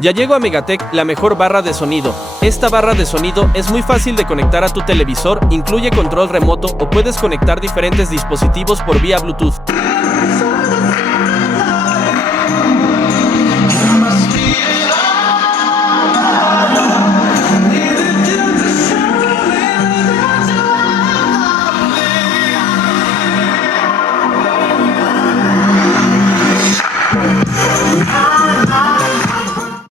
Ya llegó a Megatech, la mejor barra de sonido. Esta barra de sonido es muy fácil de conectar a tu televisor, incluye control remoto o puedes conectar diferentes dispositivos por vía Bluetooth.